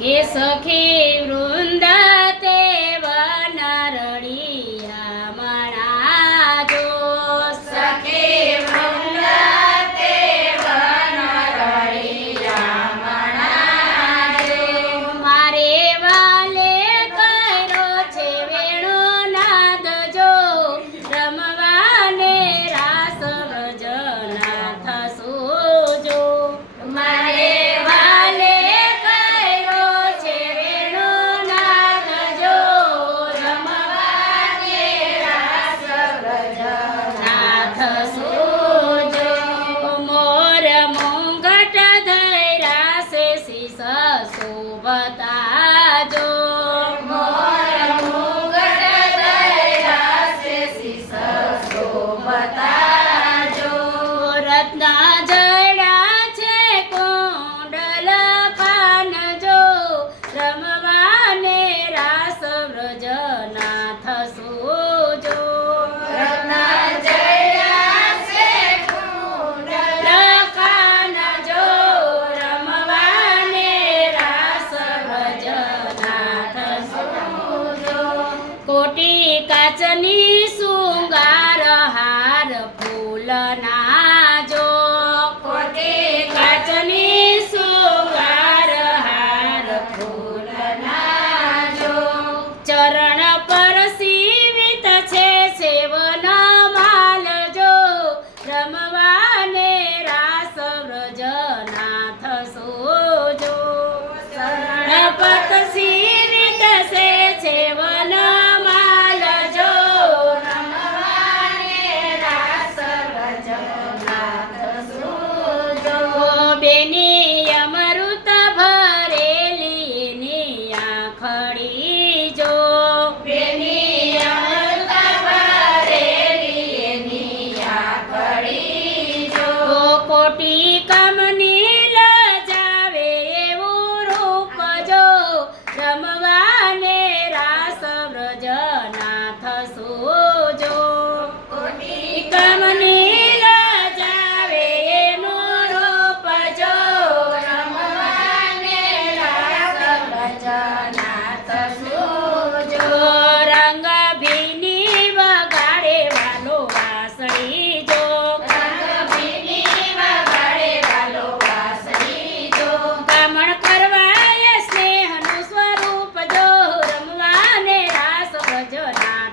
કે સખી ફૂલના એની અમૃત ભરેલી જો. એની અમૃત ભરેલી કોટી કમની લજાવે એવું રૂપ જો. રમવા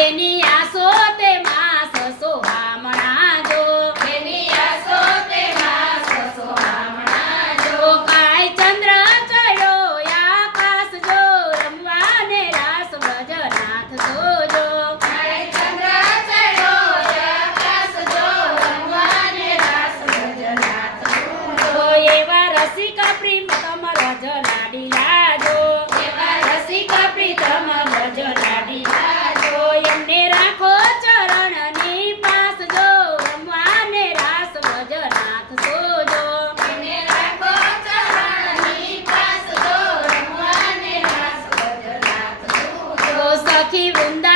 એની આસો તે માં સસો હામણા જો એની આસો તે માં સસો જો કાય ચંદ્ર ચડ્યો આકાશ જો રમવાને રાસ ભજનાથ જો કાય ચંદ્ર ચડ્યો જો એવા રસિક પ્રેમ તમ રજના જો એવા રસિક પ્રીતમ Lucky Vrinda.